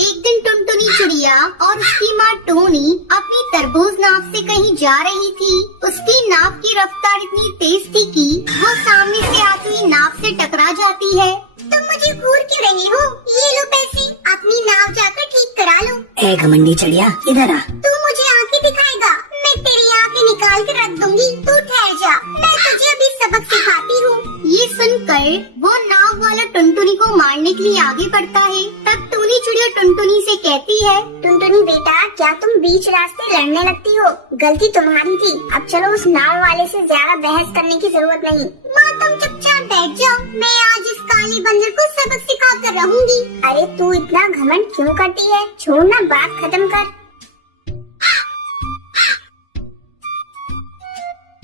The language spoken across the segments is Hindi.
एक दिन टुनटुनी चिड़िया और उसकी माँ टोनी अपनी तरबूज नाव से कहीं जा रही थी। उसकी नाव की रफ्तार इतनी तेज थी कि वो सामने से आती हुई नाव से टकरा जाती है। तुम मुझे घूर क्यों रही हो? ये लो पैसे, अपनी नाव जाकर ठीक करा लो। ए घमंडी चिड़िया, इधर आ। तू मुझे आंखें दिखाएगा, मैं तेरी आंखें निकाल कर रख दूंगी। तू ठहर जा, मैं तुझे अभी सबक सिखाती हूँ। ये सुनकर वो नाव वाला टुनटुनी को मारने के लिए आगे बढ़ता है। तब टूनी चिड़िया टुनटुनी से कहती है, टुनटुनी बेटा, क्या तुम बीच रास्ते लड़ने लगती हो? गलती तुम्हारी थी। अब चलो, उस नाव वाले से ज्यादा बहस करने की जरूरत नहीं। माँ तुम चुपचाप बैठ जाओ, मैं आज इस काले बंदर को सबक सिखा कर रहूंगी। अरे तू इतना घमंड क्यों करती है? छोड़ ना, बात खत्म कर।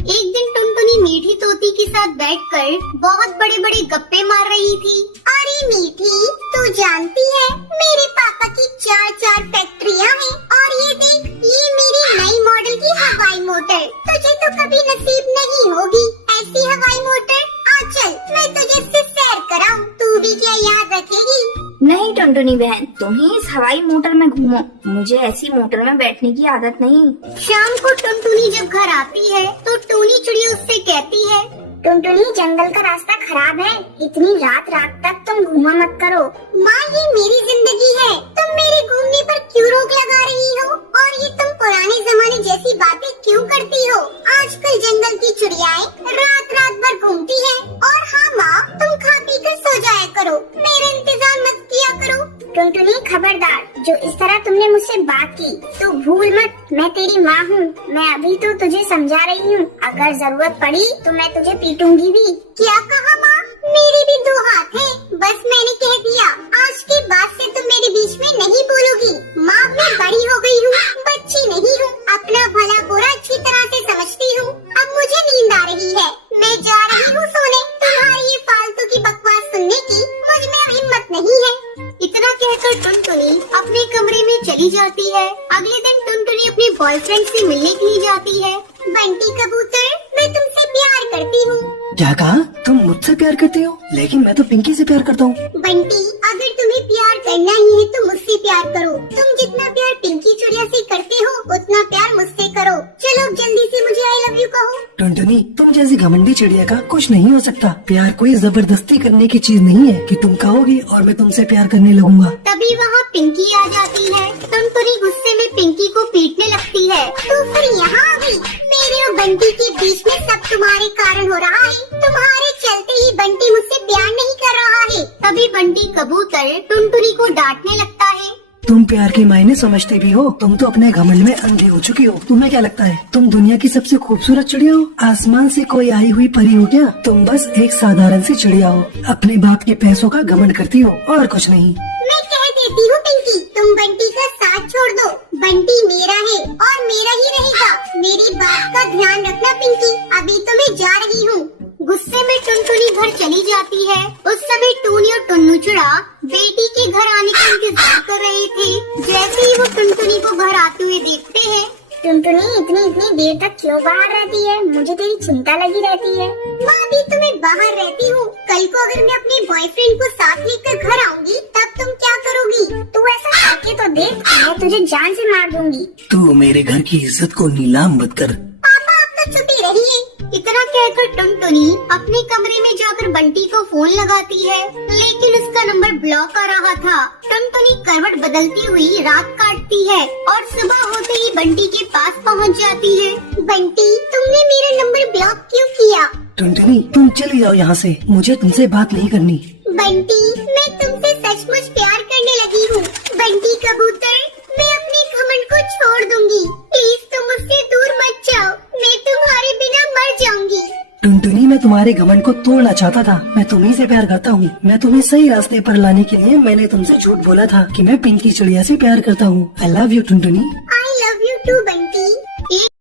एक दिन टुनटुनी मीठी तोती के साथ बैठकर बहुत बड़े बड़े गप्पे मार रही थी। अरे मीठी, तू जानती है मेरे पापा की 4 फैक्ट्रियाँ हैं और ये देख, ये मेरी नई मॉडल की हवाई मोटर। तुझे तो कभी नसीब नहीं होगी ऐसी हवाई मोटर। आ चल, मैं तुझे इससे सैर कराऊं, तू भी क्या याद रखेगी? नहीं टुनटुनी बहन, तुम ही इस हवाई मोटर में घूमो, मुझे ऐसी मोटर में बैठने की आदत नहीं। शाम को टुनटुनी जब घर आती है तो टूनी चिड़िया उससे कहती है, टुनटुनी, जंगल का रास्ता खराब है, इतनी रात तक तुम घूमा मत करो। माँ ये मेरी जिंदगी है, तुम मेरे घूमने पर क्यों रोक लगा रही हो? और ये तुम पुराने जमाने जैसी बातें क्यों करती हो? आजकल जंगल की चिड़ियाएं रात भर घूमती हैं। और हाँ माँ, तुम खा पी कर सो जाया करो, मेरा इंतजार मत किया करो। टुनटुनी खबरदार, जो इस तरह तुमने मुझसे बात की तो भूल मत, मैं तेरी माँ हूँ। मैं अभी तो तुझे समझा रही हूँ, अगर जरूरत पड़ी तो मैं तुझे पीटूंगी भी। क्या कहा माँ? मेरे भी 2 हाथ हैं, बस मैंने कह दिया। आज के बाद से तुम मेरे बीच में नहीं बोलोगी। माँ मैं बड़ी हो गई हूँ, बच्ची नहीं हूँ। अपना भला बुरा अच्छी तरह से समझती हूँ। अब मुझे नींद आ रही है, मैं जा रही हूँ सोने। तुम्हारी ये फालतू की बकवास सुनने की मुझ में अब हिम्मत नहीं है। इतना कहकर टुनटुनी अपने कमरे में चली जाती है। अगले दिन टुनटुनी अपने बॉयफ्रेंड से मिलने के लिए जाती है। बंटी कबूतर, मैं तुमसे प्यार करती हूँ। क्या कहा? तुम मुझसे प्यार करती हो? लेकिन मैं तो पिंकी से प्यार करता हूँ। बंटी, अगर तुम्हें प्यार करना ही है तो मुझसे प्यार करो। तुम जितना प्यार पिंकी चिड़िया से करते हो उतना प्यार मुझसे करो। चलो जल्दी से मुझे आई लव यू कहो। टुनटुनी, तुम जैसी घमंडी चिड़िया का कुछ नहीं हो सकता। प्यार कोई जबरदस्ती करने की चीज नहीं है कि तुम कहोगी और मैं तुमसे प्यार करने लगूंगा। तभी वहाँ पिंकी आ जाती है। टुनटुनी गुस्से में पिंकी को पीटने लगती है। तो फिर यहाँ आ गई। मेरे और बंटी के बीच में सब तुम्हारे कारण हो रहा है। तुम्हारे चलते ही बंटी मुझसे प्यार नहीं कर रहा है। तभी बंटी कबूतर टुनटुनी को डांटने लगता है। तुम प्यार के मायने समझते भी हो? तुम तो अपने घमंड में अंधे हो चुकी हो। तुम्हें क्या लगता है तुम दुनिया की सबसे खूबसूरत चिड़िया हो? आसमान से कोई आई हुई परी हो क्या? तुम बस एक साधारण सी चिड़िया हो, अपने बाप के पैसों का घमंड करती हो और कुछ नहीं। मैं कह देती हूँ पिंकी, तुम बंटी का साथ छोड़ दो। बंटी मेरा है और मेरा ही रहेगा। मेरी बात का ध्यान रखना पिंकी। अभी तो मैं जा रही हूँ। गुस्से में टुनटुनी घर चली जाती है। उस समय टूनी और टुन्नू चिड़ा बेटी के घर आने का इंतजार कर रहे थे। जैसे ही वो टुनटुनी को घर आते हुए देखते हैं, टुनटुनी इतनी देर तक क्यों बाहर रहती है? मुझे तेरी चिंता लगी रहती है। माँ भी तो मैं बाहर रहती हूँ। कल को अगर मैं अपने बॉयफ्रेंड को साथ लेकर घर आऊंगी तब तुम क्या करोगी? तू ऐसा करके तो देख, मैं तुझे जान से मार दूंगी। तू मेरे घर की इज्जत को नीलाम मत कर। पापा आप तो चुप ही रहिए। इतना कहकर टुनटुनी अपने कमरे में जाकर बंटी को फोन लगाती है, लेकिन उसका नंबर ब्लॉक आ रहा था। टुनटुनी करवट बदलती हुई रात काटती है और सुबह होते ही बंटी के पास पहुंच जाती है। बंटी, तुमने मेरा नंबर ब्लॉक क्यों किया? टुनटुनी, तुम चली जाओ यहाँ से, मुझे तुमसे बात नहीं करनी। बंटी, मैं तुमसे सचमुच प्यार करने लगी हूँ। बंटी कबूतर, मैं अपने घमंड को छोड़ दूंगी। प्लीज तुम मुझसे दूर मत जाओ, मैं तुम्हारे बिना मर जाऊंगी। टुनटुनी, मैं तुम्हारे घमंड को तोड़ना चाहता था। मैं तुम्ही से प्यार करता हूँ। मैं तुम्हें सही रास्ते पर लाने के लिए मैंने तुमसे झूठ बोला था कि मैं पिंकी चिड़िया से प्यार करता हूँ। आई love you Tuntuni. I love you too Bunty.